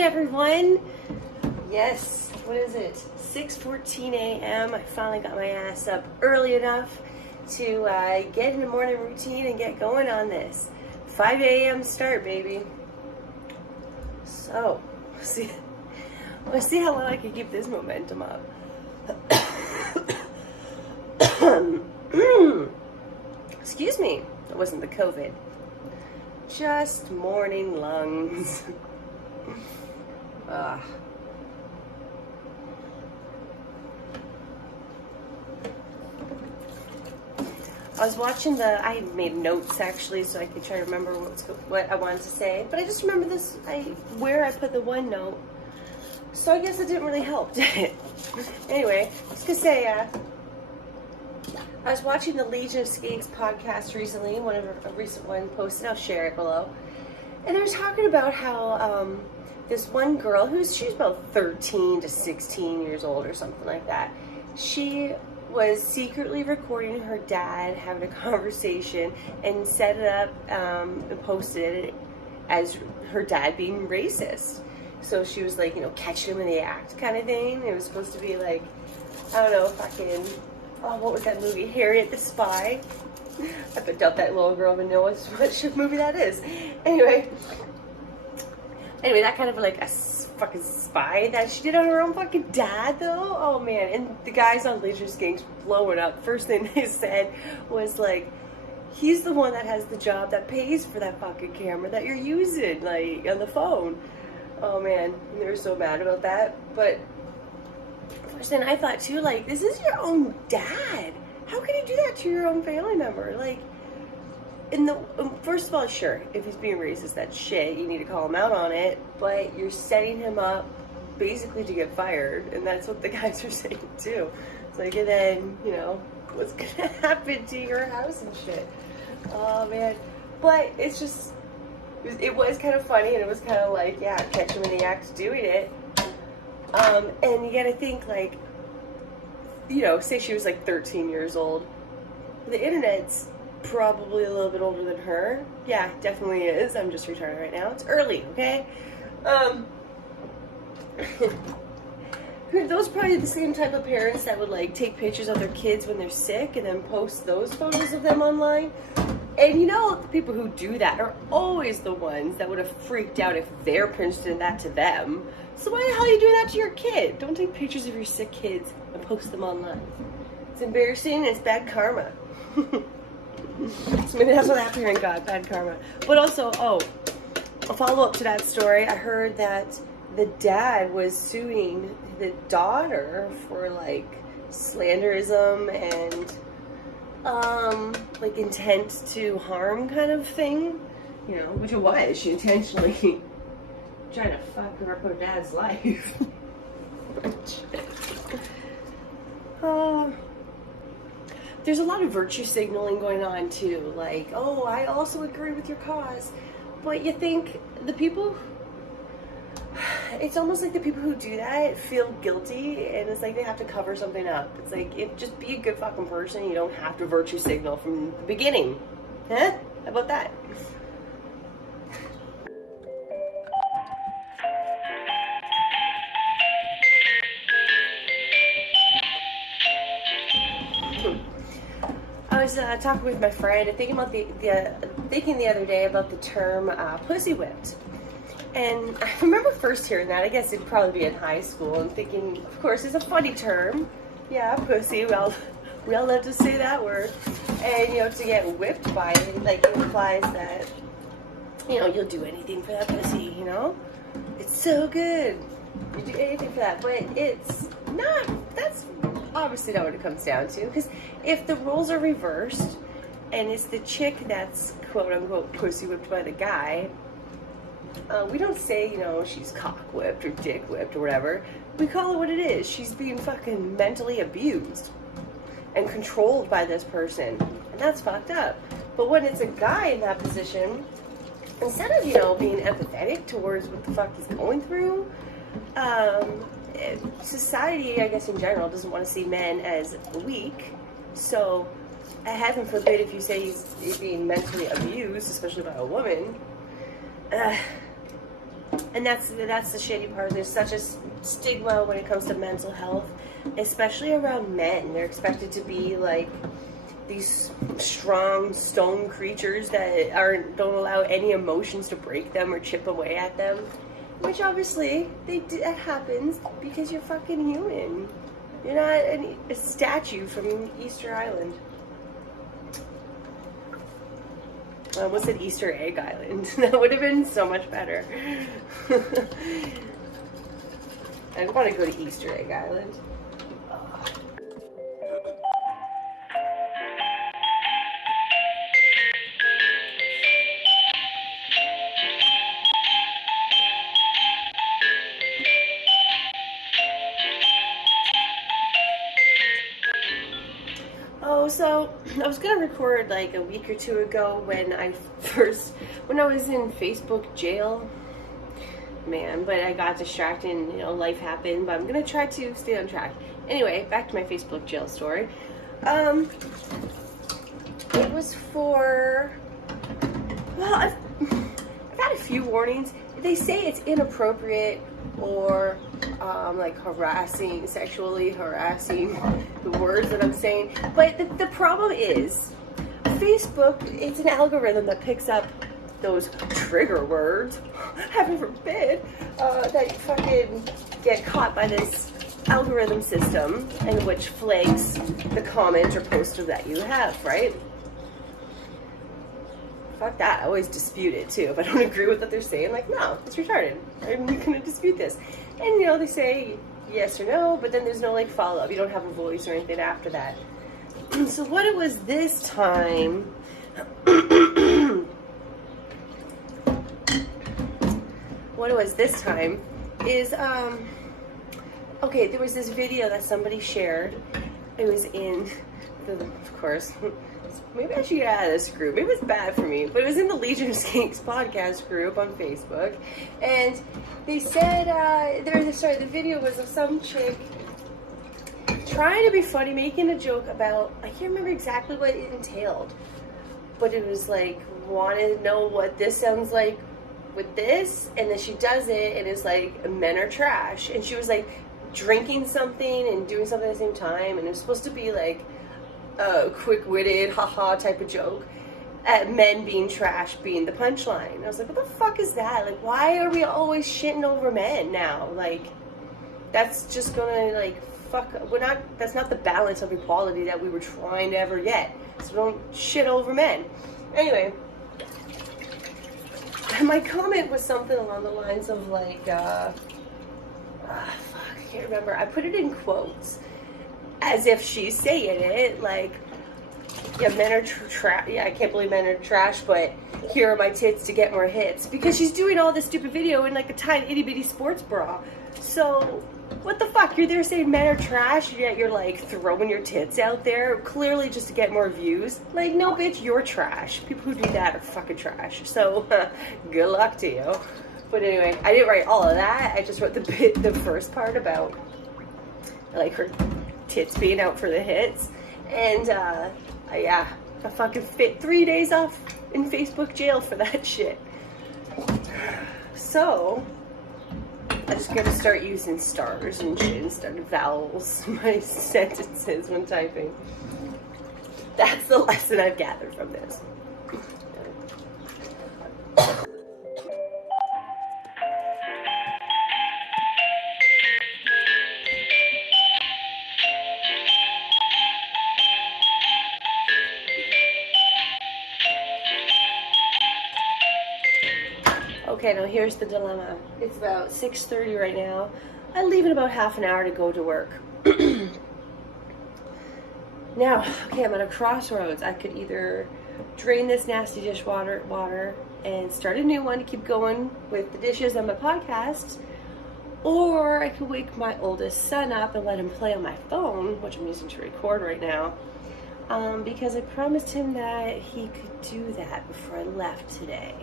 morning, everyone. Yes, what is it? 6:14 a.m. I finally got my ass up early enough to get in the morning routine and get going on this. 5 a.m. start, baby. So, let's see how long I can keep this momentum up. Excuse me. It wasn't the COVID. Just morning lungs. I was watching I made notes actually so I could try to remember what I wanted to say, but I just remember where I put the one note, so I guess it didn't really help, did it? Anyway, I was gonna say, I was watching the Legion of Skanks podcast recently, a recent one posted, I'll share it below, and they were talking about how this one girl, she's about 13 to 16 years old or something like that, she was secretly recording her dad having a conversation and set it up and posted it as her dad being racist. So she was like, catching him in the act kind of thing. It was supposed to be like, I don't know, what was that movie? Harriet the Spy. I doubt that little girl would know what movie that is. Anyway, that kind of like a fucking spy that she did on her own fucking dad, though. Oh man, and the guys on Legion of Skanks blowing up. First thing they said was like, he's the one that has the job that pays for that fucking camera that you're using, like on the phone. Oh man, and they were so mad about that. But first thing I thought too, like, this is your own dad. How can you do that to your own family member? Like, first of all, sure, if he's being racist, that's shit. You need to call him out on it. But you're setting him up basically to get fired, and that's what the guys are saying too. It's like, and then what's gonna happen to your house and shit? Oh man, but it's just, it was kind of funny, and it was kind of like, yeah, catch him in the act doing it. And you gotta think, like, say she was like 13 years old. The internet's probably a little bit older than her. Yeah, definitely is. I'm just retarded right now. It's early, okay? Those are probably the same type of parents that would like take pictures of their kids when they're sick and then post those photos of them online. And the people who do that are always the ones that would have freaked out if their parents did that to them. So why the hell are you doing that to your kid? Don't take pictures of your sick kids and post them online. It's embarrassing and it's bad karma. So maybe that's what happened here in God, bad karma. But also, a follow-up to that story, I heard that the dad was suing the daughter for like slanderism and like intent to harm kind of thing. Which it was. She intentionally trying to fuck up her dad's life. There's a lot of virtue signaling going on too, like, oh, I also agree with your cause. But you think it's almost like the people who do that feel guilty, and it's like they have to cover something up. It's like, just be a good fucking person. You don't have to virtue signal from the beginning. Huh? How about that? I was talking with my friend and thinking about thinking the other day about the term Pussywhipped. And I remember first hearing that. I guess it'd probably be in high school, and thinking, of course, it's a funny term. Yeah, pussy. We all love to say that word. And to get whipped by it, like, it implies that you'll do anything for that pussy. It's so good. You do anything for that, but it's not. That's obviously not what it comes down to. Because if the roles are reversed, and it's the chick that's quote unquote pussy whipped by the guy. We don't say, she's cock whipped or dick whipped or whatever. We call it what it is. She's being fucking mentally abused and controlled by this person. And that's fucked up. But when it's a guy in that position, instead of, being empathetic towards what the fuck he's going through, society, I guess in general, doesn't want to see men as weak. So, heaven forbid if you say he's being mentally abused, especially by a woman, And that's the shitty part. There's such a stigma when it comes to mental health, especially around men. They're expected to be like these strong stone creatures that don't allow any emotions to break them or chip away at them. Which obviously that happens because you're fucking human. You're not a statue from Easter Island. I almost said Easter Egg Island. That would have been so much better. I want to go to Easter Egg Island. So I was gonna record like a week or two ago when I was in Facebook jail, man, but I got distracted and, life happened, but I'm gonna try to stay on track. Anyway, back to my Facebook jail story. It was for, well, I've had a few warnings. They say it's inappropriate or like sexually harassing, the words that I'm saying. But the problem is, Facebook, it's an algorithm that picks up those trigger words, heaven forbid, that you fucking get caught by this algorithm system, and which flags the comment or poster that you have, right? Fuck that, I always dispute it too. If I don't agree with what they're saying, like, no, it's retarded. I'm gonna dispute this. And they say yes or no, but then there's no like follow-up. You don't have a voice or anything after that. So what it was this time, is, okay, there was this video that somebody shared. It was in, of course, maybe I should get out of this group. It was bad for me, but it was in the Legion of Skanks podcast group on Facebook, and they said the video was of some chick trying to be funny, making a joke about, I can't remember exactly what it entailed, but it was like, wanted to know what this sounds like with this, and then she does it, and it's like, men are trash, and she was like drinking something and doing something at the same time, and it was supposed to be like a quick-witted, haha type of joke at men being trash being the punchline. I was like, what the fuck is that? Like, why are we always shitting over men now? Like, that's just gonna, like, that's not the balance of equality that we were trying to ever get. So don't shit over men. Anyway, my comment was something along the lines of like, fuck, I can't remember. I put it in quotes, as if she's saying it, like, yeah, men are trash. Yeah, I can't believe men are trash, but here are my tits to get more hits. Because she's doing all this stupid video in like a tiny itty bitty sports bra. So, what the fuck? You're there saying men are trash, yet you're like throwing your tits out there, clearly just to get more views. Like, no, bitch, you're trash. People who do that are fucking trash. So, good luck to you. But anyway, I didn't write all of that. I just wrote the first part about like her tits being out for the hits. And yeah, I fucking fit 3 days off in Facebook jail for that shit. So I just gotta start using stars and shit instead of vowels in my sentences when typing. That's the lesson I've gathered from this. Okay, now here's the dilemma. It's about 6:30 right now. I leave in about half an hour to go to work. Now, okay, I'm at a crossroads. I could either drain this nasty dishwater and start a new one to keep going with the dishes on my podcast, or I could wake my oldest son up and let him play on my phone, which I'm using to record right now, because I promised him that he could do that before I left today.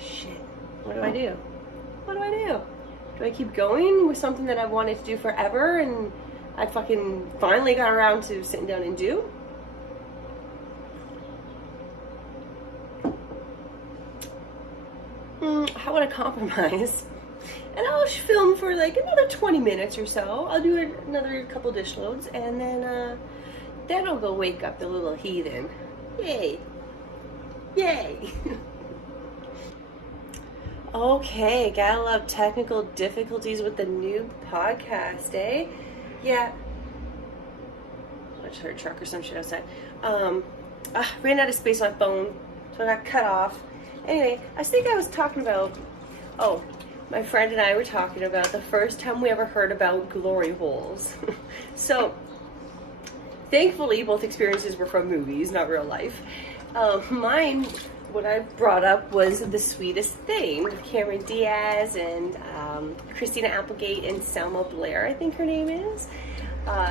Shit. What do I do? What do I do? Do I keep going with something that I've wanted to do forever and I fucking finally got around to sitting down and do? how would I compromise? And I'll film for like another 20 minutes or so. I'll do another couple dish loads, and then I'll go wake up the little heathen. Yay. Yay. Okay, gotta love technical difficulties with the new podcast, eh? Yeah. I just heard a truck or some shit outside. Ran out of space on my phone, so I got cut off. Anyway, I think I was talking about, my friend and I were talking about the first time we ever heard about glory holes. So, thankfully, both experiences were from movies, not real life. Mine, what I brought up was The Sweetest Thing with Cameron Diaz and Christina Applegate and Selma Blair, I think her name is.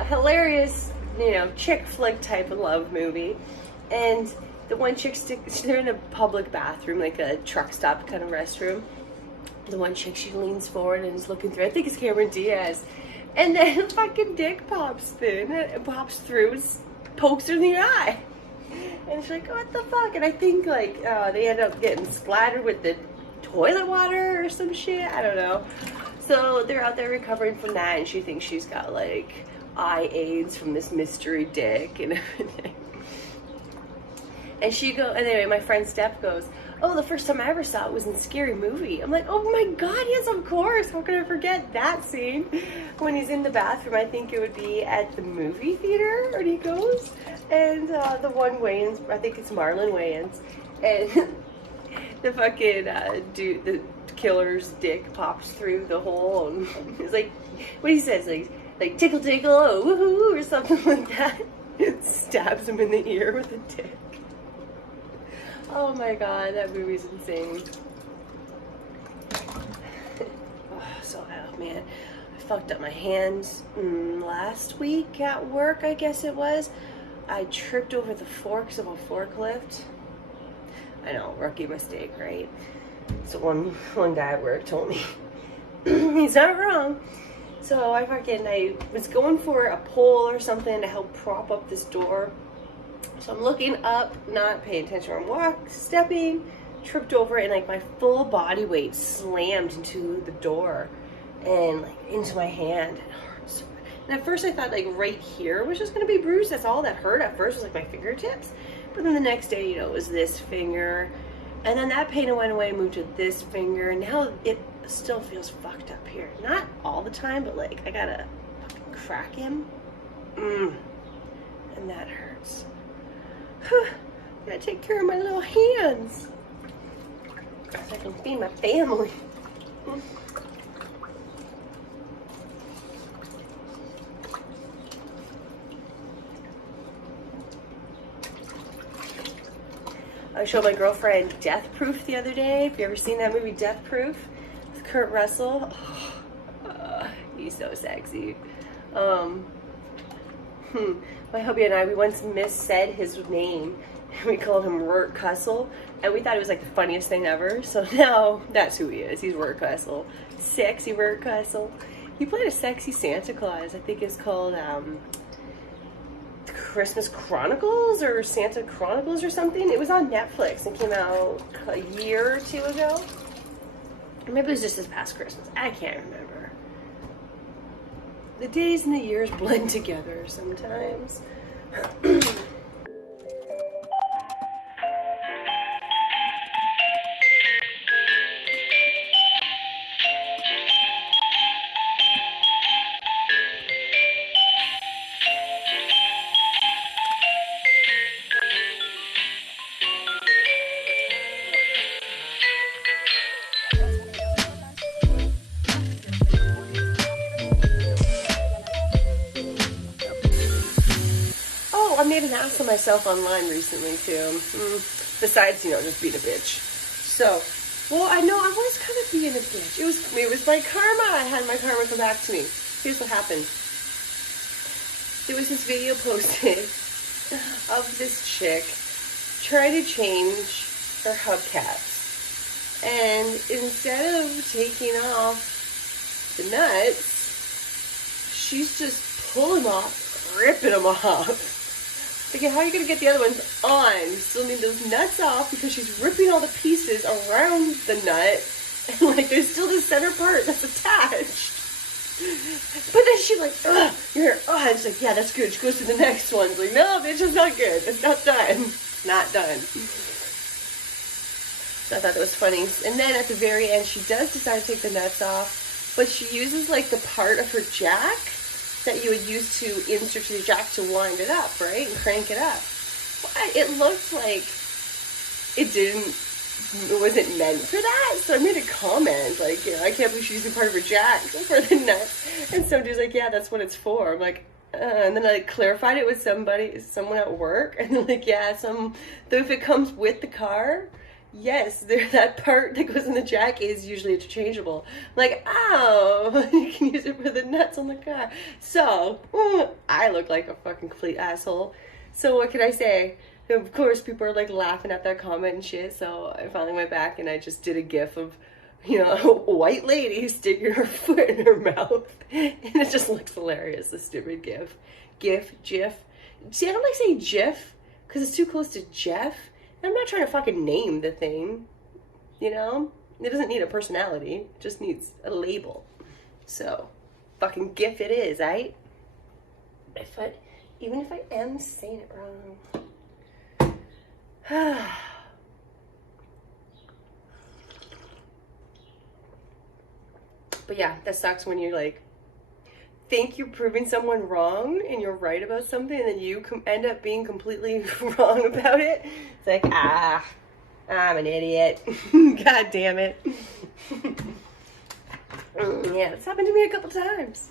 Hilarious, chick flick type of love movie. And the one chick, they're in a public bathroom, like a truck stop kind of restroom. The one chick, she leans forward and is looking through, I think it's Cameron Diaz. And then fucking dick pops through, pokes her in the eye. And she's like, what the fuck? And I think they end up getting splattered with the toilet water or some shit. I don't know. So they're out there recovering from that, and she thinks she's got like eye AIDS from this mystery dick and everything. And anyway, my friend Steph goes, oh, the first time I ever saw it was in Scary Movie. I'm like, oh my god, yes, of course. How could I forget that scene? When he's in the bathroom, I think it would be at the movie theater when he goes. And the one Wayans, I think it's Marilyn Wayans. And the fucking dude, the killer's dick pops through the hole. And it's like, what he says, like tickle tickle, oh, woohoo, or something like that. It stabs him in the ear with a dick. Oh my god, that movie's insane. Man, I fucked up my hands last week at work, I guess it was. I tripped over the forks of a forklift. I know, rookie mistake, right? So one guy at work told me. He's not wrong. So I was going for a pole or something to help prop up this door. So I'm looking up, not paying attention where I'm stepping, tripped over, and like my full body weight slammed into the door and like into my hand. It hurts. And at first I thought like right here was just gonna be bruised. That's all that hurt at first was like my fingertips. But then the next day, it was this finger. And then that pain went away, moved to this finger. And now it still feels fucked up here. Not all the time, but like I gotta fucking crack him. And that hurts. Gotta take care of my little hands so I can feed my family. I showed my girlfriend Death Proof the other day. Have you ever seen that movie, Death Proof? With Kurt Russell. He's so sexy. My hubby and I, we once missaid his name. We called him Rurt Cussle, and we thought it was like the funniest thing ever. So now that's who he is. He's Rurt Cussle. Sexy Rurt Cussle. He played a sexy Santa Claus. I think it's called Christmas Chronicles or Santa Chronicles or something. It was on Netflix and came out a year or two ago. Or maybe it was just this past Christmas. I can't remember. The days and the years blend together sometimes. I made an ass of myself online recently too. Besides, just being a bitch. So, I know I was kind of being a bitch. It was my karma. I had my karma come back to me. Here's what happened. There was this video posted of this chick trying to change her hubcaps. And instead of taking off the nuts, she's just pulling them off, ripping them off. Thinking, how are you going to get the other ones on? You still need those nuts off because she's ripping all the pieces around the nut. And, like, there's still this center part that's attached. But then she's like, ugh, and she's like, yeah, that's good. She goes to the next one. It's like, no, bitch, it's not good. It's not done. It's not done. So I thought that was funny. And then at the very end, she does decide to take the nuts off, but she uses, like, the part of her jack that you would use to insert to the jack to wind it up, right? And crank it up. But it looked like it wasn't meant for that. So I made a comment, like, you know, I can't believe she's using part of her jack for the nuts. And somebody's like, yeah, that's what it's for. I'm like, and then I like, clarified it with someone at work. And they're like, yeah, though if it comes with the car, yes, that part that goes in the jack is usually interchangeable. I'm like, oh, you can use it for the nuts on the car. So, I look like a fucking complete asshole. So what can I say? Of course, people are like laughing at that comment and shit. So I finally went back and I just did a gif of, you know, a white lady sticking her foot in her mouth. And it just looks hilarious, the stupid gif. GIF. See, I don't like saying GIF because it's too close to Jeff. I'm not trying to fucking name the thing, you know? It doesn't need a personality. It just needs a label. So, fucking GIF it is, right? Even if I am saying it wrong. But yeah, that sucks when you like think you're proving someone wrong and you're right about something and then you end up being completely wrong about it. It's like, I'm an idiot. God damn it. Yeah, it's happened to me a couple times.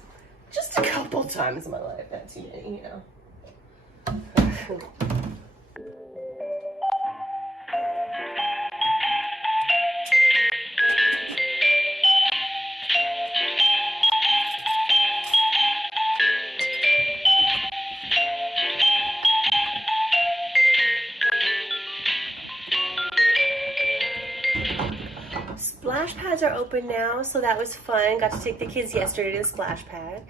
Just a couple times in my life, not too many, you know. Splash pads are open now, so that was fun. Got to take the kids yesterday to the splash pad.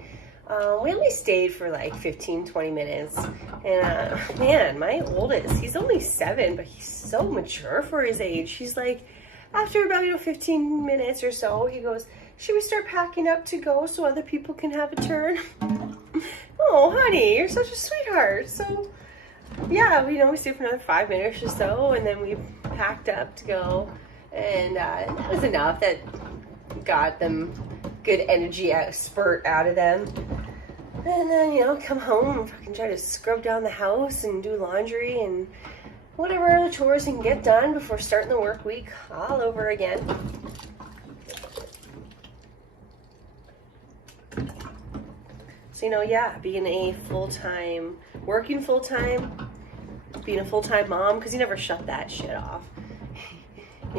We only stayed for like 15-20 minutes. And man, my oldest, he's only 7, but he's so mature for his age. He's like, after about 15 minutes or so, he goes, should we start packing up to go so other people can have a turn? Oh, honey, you're such a sweetheart. So yeah, we stayed for another 5 minutes or so, and then we packed up to go. And that was enough. That got them good energy spurt out of them. And then, come home and fucking try to scrub down the house and do laundry and whatever other chores you can get done before starting the work week all over again. So, being a working full-time, being a full-time mom, because you never shut that shit off.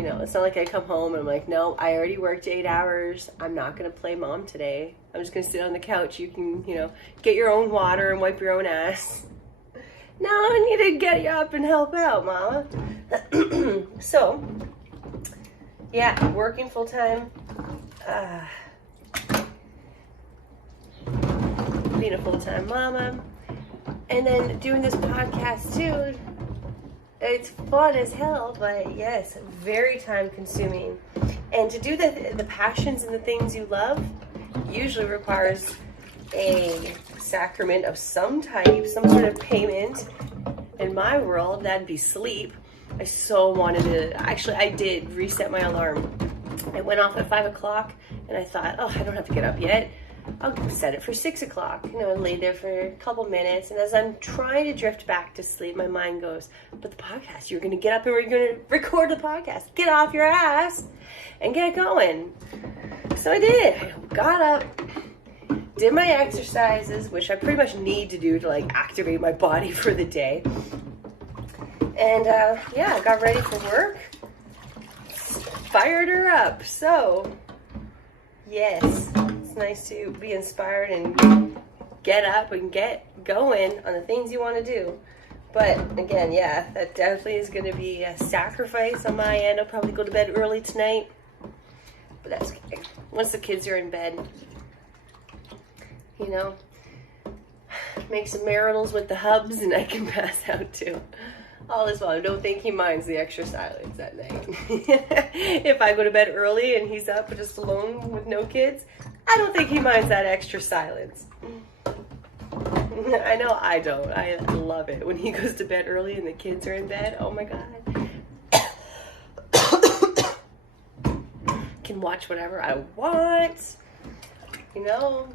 It's not like I come home and I'm like, no, I already worked 8 hours. I'm not going to play mom today. I'm just going to sit on the couch. You can, get your own water and wipe your own ass. No, I need to get you up and help out, mama. So, yeah, working full time. Being a full-time mama. And then doing this podcast, too. It's fun as hell, but yes, very time consuming. And to do the passions and the things you love usually requires a sacrament of some type, some sort of payment. In my world, that'd be sleep. I so wanted to, actually I did reset my alarm. It went off at 5 o'clock and I thought, oh, I don't have to get up yet. I'll set it for 6 o'clock. I laid there for a couple minutes, and as I'm trying to drift back to sleep, my mind goes, but the podcast, you're going to get up and we're going to record the podcast. Get off your ass and get going. So I did. I got up, did my exercises, which I pretty much need to do to activate my body for the day. And I got ready for work. Fired her up. So, yes. Nice to be inspired and get up and get going on the things you want to do. But again, that definitely is going to be a sacrifice on my end. I'll probably go to bed early tonight, but that's okay. Once the kids are in bed, Make some Marilyns with the hubs and I can pass out too. All is well. I don't think he minds the extra silence at night. If I go to bed early and he's up just alone with no kids, I don't think he minds that extra silence. I know I don't. I love it when he goes to bed early and the kids are in bed. Oh my God. Can watch whatever I want. You know.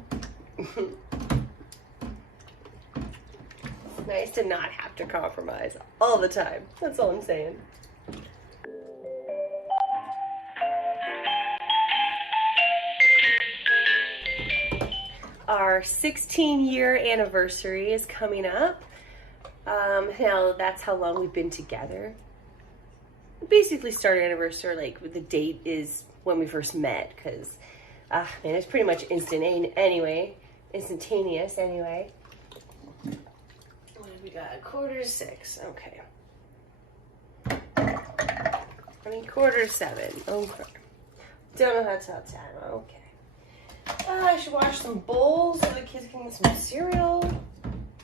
Nice to not have to compromise all the time. That's all I'm saying. Our 16-year anniversary is coming up. Now that's how long we've been together. Basically start our anniversary like the date is when we first met, because man, it's pretty much instantaneous anyway. What have we got? 5:45. Okay. 7:15. Okay. Don't know how to tell time. Okay. I should wash some bowls so the kids can get some cereal.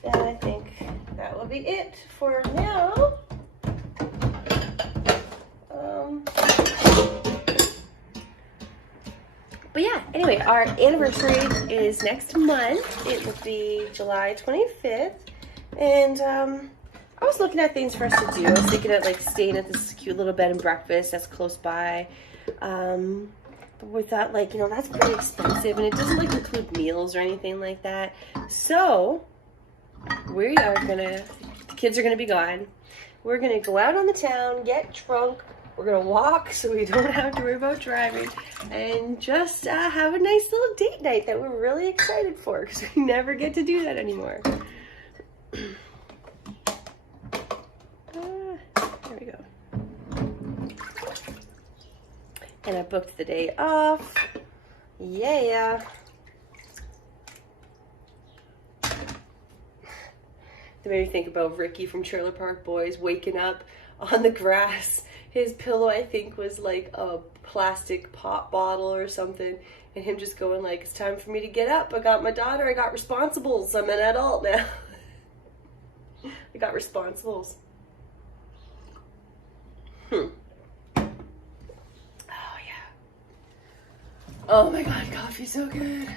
And I think that will be it for now. But yeah, anyway, our anniversary is next month. It will be July 25th. And I was looking at things for us to do. I was thinking of like staying at this cute little bed and breakfast that's close by. But we thought, like, you know, that's pretty expensive and it doesn't like include meals or anything like that. So we are gonna, the kids are gonna be gone. We're gonna go out on the town, get drunk. We're gonna walk so we don't have to worry about driving, and just have a nice little date night that we're really excited for, because we never get to do that anymore. There we go. And I booked the day off. Yeah. It made me think about Ricky from Trailer Park Boys waking up on the grass. His pillow, I think, was like a plastic pop bottle or something. And him just going like, it's time for me to get up. I got my daughter. I got responsibles. I'm an adult now. I got responsibles. Oh, yeah. Oh, my God. Coffee's so good.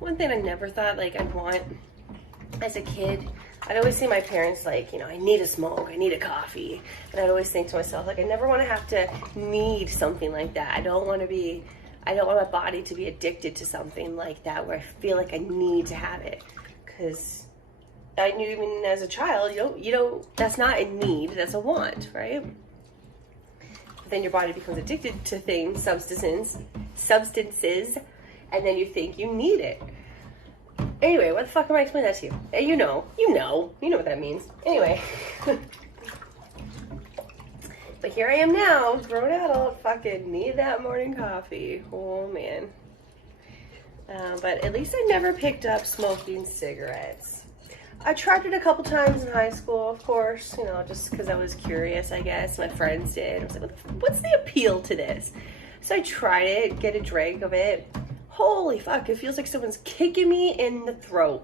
One thing I never thought, like, I'd want as a kid, I'd always see my parents, like, you know, I need a smoke, I need a coffee. And I'd always think to myself, like, I never want to have to need something like that. I don't want my body to be addicted to something like that where I feel like I need to have it. Because I knew even as a child, you don't, that's not a need, that's a want, right? But then your body becomes addicted to things, substances, and then you think you need it. Anyway, what the fuck am I explaining that to you? You know what that means. Anyway. But here I am now, grown adult, fucking need that morning coffee. Oh, man. But at least I never picked up smoking cigarettes. I tried it a couple times in high school, of course, you know, just because I was curious, I guess. My friends did. I was like, what's the appeal to this? So I tried it, get a drag of it. Holy fuck, it feels like someone's kicking me in the throat.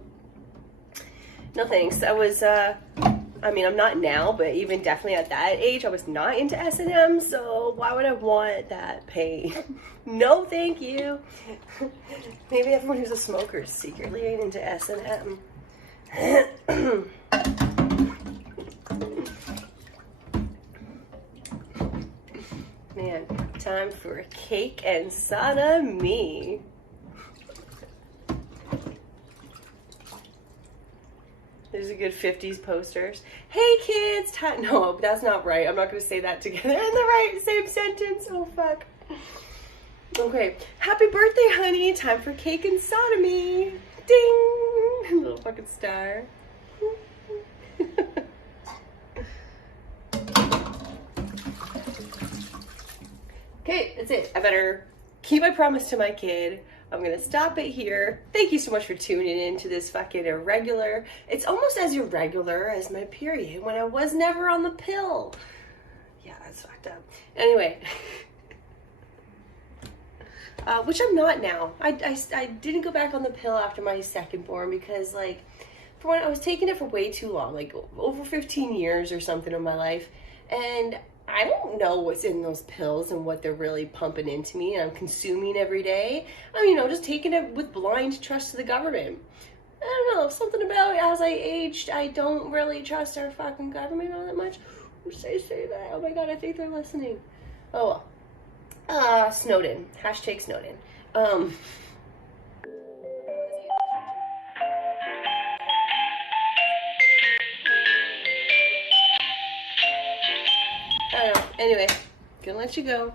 No thanks. I was, I'm not now, but even definitely at that age, I was not into S&M, so why would I want that pain? No, thank you. Maybe everyone who's a smoker is secretly into S&M. Man, time for a cake and sodomy. There's a good 50s posters. Hey kids, no, that's not right. I'm not going to say that together in the same sentence. Oh, fuck. Okay. Happy birthday, honey. Time for cake and sodomy. Ding. Little fucking star. Okay, that's it. I better keep my promise to my kid. I'm going to stop it here. Thank you so much for tuning in to this fucking irregular. It's almost as irregular as my period when I was never on the pill. Yeah, that's fucked up. Anyway. which I'm not now. I didn't go back on the pill after my second born because, like, for one, I was taking it for way too long, like over 15 years or something in my life, and I don't know what's in those pills and what they're really pumping into me and I'm consuming every day. I'm, just taking it with blind trust to the government. I don't know, something about as I aged, I don't really trust our fucking government all that much. Which they say that. Oh my god, I think they're listening. Oh well. Snowden. Hashtag Snowden. I don't know. Anyway, gonna let you go.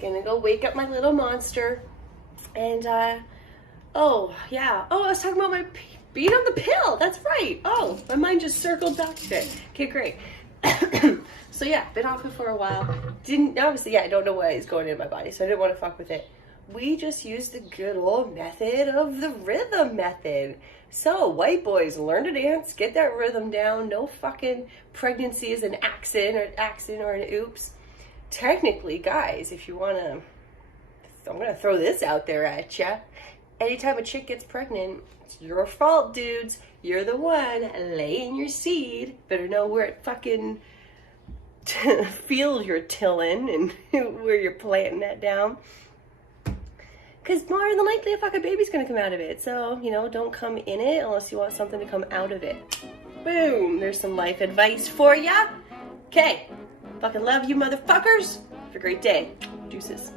Gonna go wake up my little monster. And, oh, yeah. Oh, I was talking about my being on the pill. That's right. Oh, my mind just circled back to it. Okay, great. So, yeah, been off it for a while. Obviously, I don't know what is going in my body, so I didn't want to fuck with it. We just used the good old method of the rhythm method. So, white boys, learn to dance, get that rhythm down. No fucking pregnancy is an accident or an oops. Technically, guys, if you want to... I'm going to throw this out there at ya. Anytime a chick gets pregnant, it's your fault, dudes. You're the one laying your seed. Better know where it fucking field you're tilling and where you're planting that down. Because more than likely a fucking baby's going to come out of it. So, don't come in it unless you want something to come out of it. Boom. There's some life advice for ya. Okay. Fucking love you, motherfuckers. Have a great day. Deuces.